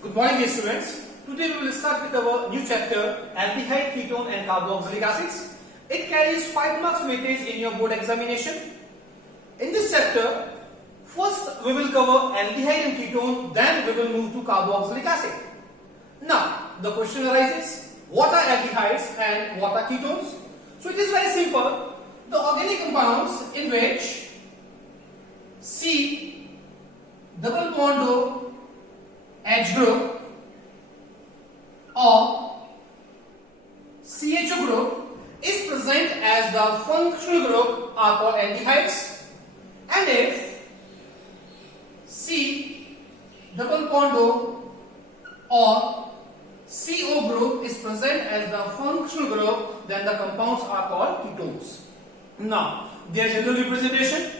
Good morning, dear students. Today we will start with our new chapter, aldehyde, ketone and carboxylic acids. It carries 5 marks weightage in your board examination. In this chapter, first we will cover aldehyde and ketone, then we will move to carboxylic acid. Now, the question arises, what are aldehydes and what are ketones? So it is very simple. The organic compounds in which C double bond O H group or CHO group is present as the functional group are called aldehydes, and if C double bond O or CO group is present as the functional group, then the compounds are called ketones. Now, their general representation.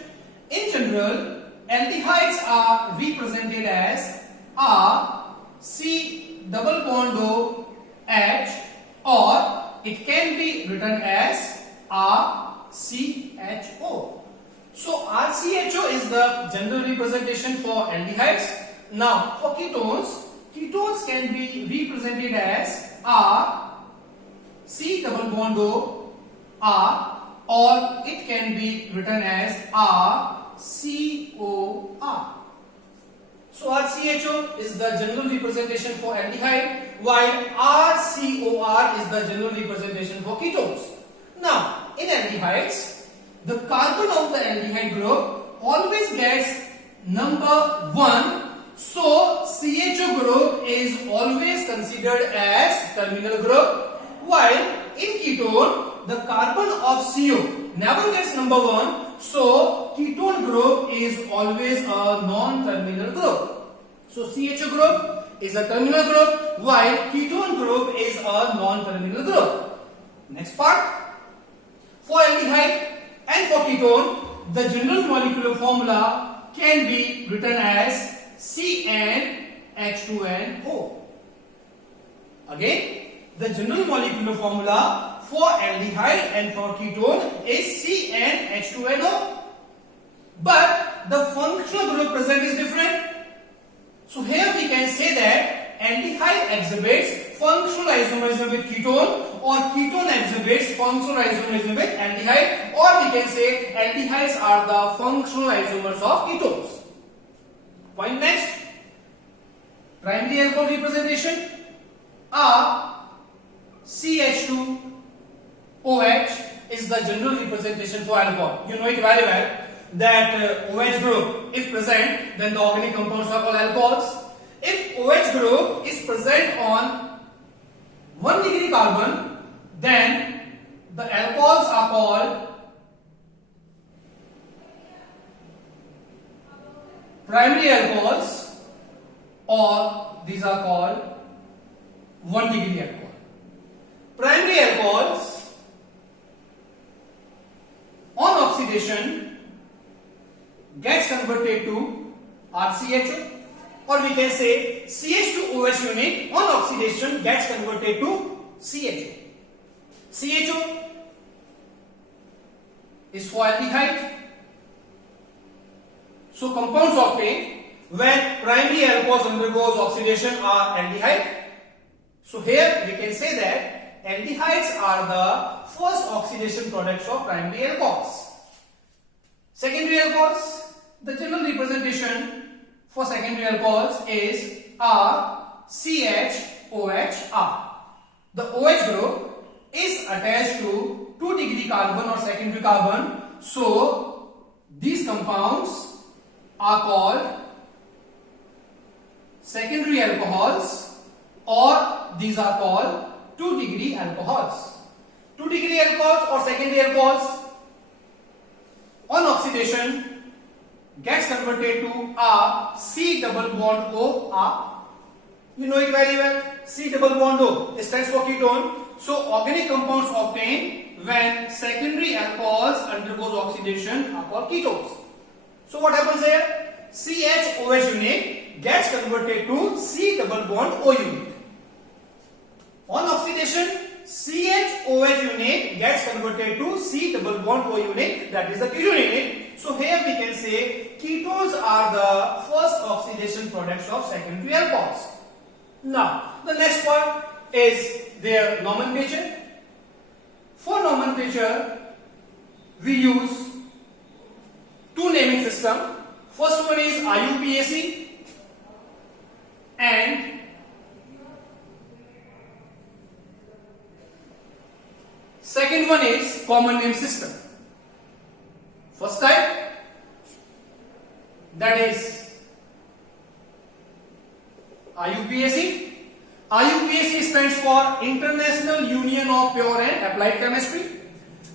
In general, aldehydes are represented as R C double bond O H, or it can be written as RCHO. So RCHO is the general representation for aldehydes. Now for ketones, ketones can be represented as R C double bond O R, or it can be written as RCOR. So RCHO is the general representation for aldehyde, while RCOR is the general representation for ketones. Now, in aldehydes, the carbon of the aldehyde group always gets number 1. So CHO group is always considered as terminal group, while in ketone, the carbon of CO never gets number 1. So ketone group is always a non-terminal group. So CHO group is a terminal group, while ketone group is a non-terminal group. Next part, for aldehyde and for ketone, the general molecular formula can be written as CnH2nO. Again, the general molecular formula for aldehyde and for ketone is CnH2nO, but the functional group present is different. So here we can say that aldehyde exhibits functional isomerism with ketone, or ketone exhibits functional isomerism with aldehyde, or we can say aldehydes are the functional isomers of ketones. Point next, primary alcohol representation are CH2OH is the general representation for alcohol. You know it very well that OH group if present, then the organic compounds are called alcohols. If OH group is present on 1 degree carbon, then the alcohols are called primary alcohols, or these are called 1 degree alcohol. Primary alcohols on oxidation gets converted to RCHO, or we can say CH2OH unit on oxidation gets converted to CHO. CHO is for aldehyde. So compounds obtained when primary alcohols undergoes oxidation are aldehyde. So here we can say that aldehydes are the first oxidation products of primary alcohols. Secondary alcohols, the general representation for secondary alcohols is RCHOHR. The OH group is attached to 2 degree carbon or secondary carbon, so these compounds are called secondary alcohols, or these are called 2 degree alcohols. 2 degree alcohols or secondary alcohols on oxidation gets converted to C double bond O R. You know it very well. C double bond O stands for ketone. So organic compounds obtained when secondary alcohols undergoes oxidation are called ketones. So what happens here? CHOH unit gets converted to C double bond O unit. On oxidation, CHOH unit gets converted to C double bond O unit, that is the ketone unit. So here we can say ketones are the first oxidation products of secondary alcohols. Now, the next part is their nomenclature. For nomenclature, we use two naming system. First one is IUPAC and second one is common name system. First type, that is IUPAC. IUPAC stands for International Union of Pure and Applied Chemistry.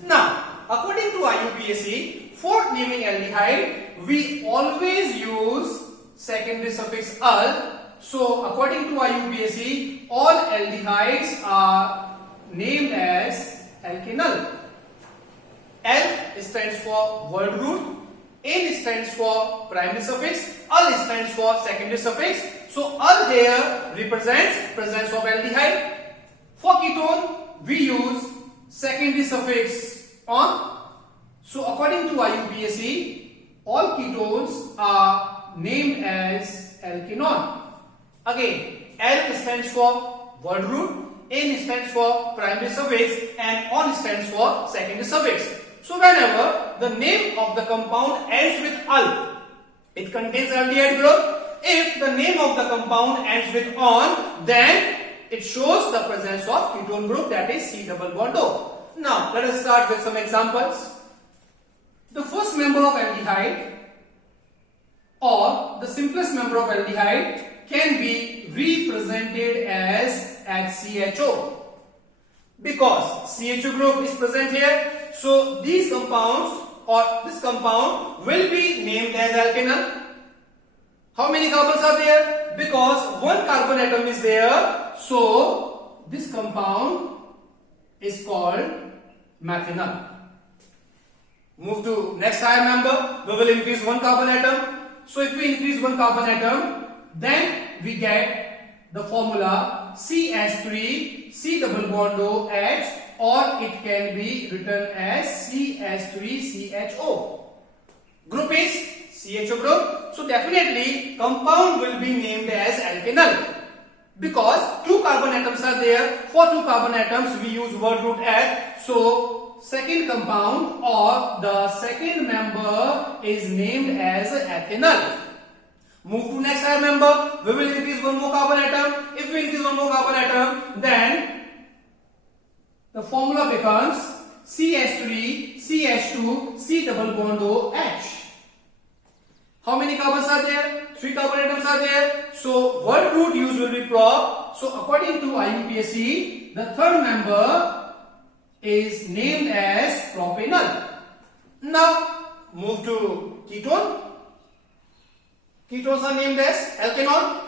Now, according to IUPAC, for naming aldehyde, we always use secondary suffix -al. So, according to IUPAC, all aldehydes are named as alkenyl. Al stands for word root, N stands for primary suffix, al stands for secondary suffix. So al here represents presence of aldehyde. For ketone, we use secondary suffix on. So according to IUPAC, all ketones are named as alkenol. Again, L stands for word root, N stands for primary suffix, and on stands for secondary suffix. So whenever the name of the compound ends with al, it contains aldehyde group. If the name of the compound ends with on, then it shows the presence of ketone group, that is C double bond O. Now let us start with some examples. The first member of aldehyde or the simplest member of aldehyde can be represented as HCHO because CHO group is present here. So these compounds or this compound will be named as alkenyl. How many carbons are there? Because one carbon atom is there, so this compound is called methanol. Move to next higher member. We will increase one carbon atom. So if we increase one carbon atom, then we get the formula CH3 C double bond OH, or it can be written as CH3CHO. Group is CHO group. So definitely compound will be named as alkenyl because two carbon atoms are there. For two carbon atoms we use word root H. So second compound or the second member is named as ethanol. Move to next higher member. We will increase one more carbon atom. If we increase one more carbon atom, then the formula becomes CH3 CH2 C double bond OH. How many carbons are there? 3 carbon atoms are there. So word root use will be prop. So according to IUPAC, the third member is named as propanol. Now move to ketone. Ketones are named as alkanol.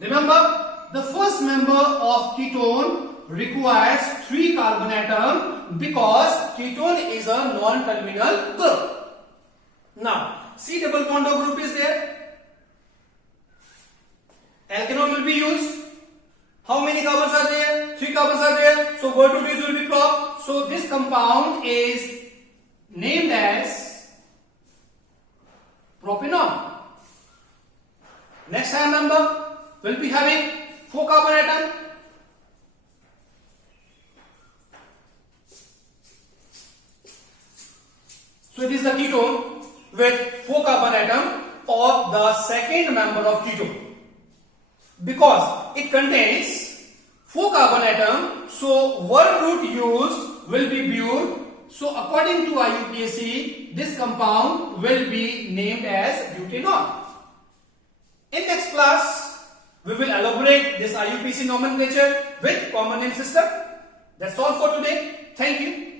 Remember, the first member of ketone requires 3 carbon atoms because ketone is a non-terminal group. Now C double bond O group is there. Alkanol will be used. How many carbons are there? 3 carbons are there. So word root use will be prop. So this compound is named as propanol. Next higher number will be having 4 carbon atom. So it is the ketone with 4 carbon atom or the second member of ketone because it contains 4 carbon atom. So word root used will be bute. So according to IUPAC, this compound will be named as butanol. In next class, we will elaborate this IUPAC nomenclature with common name system. That's all for today. Thank you.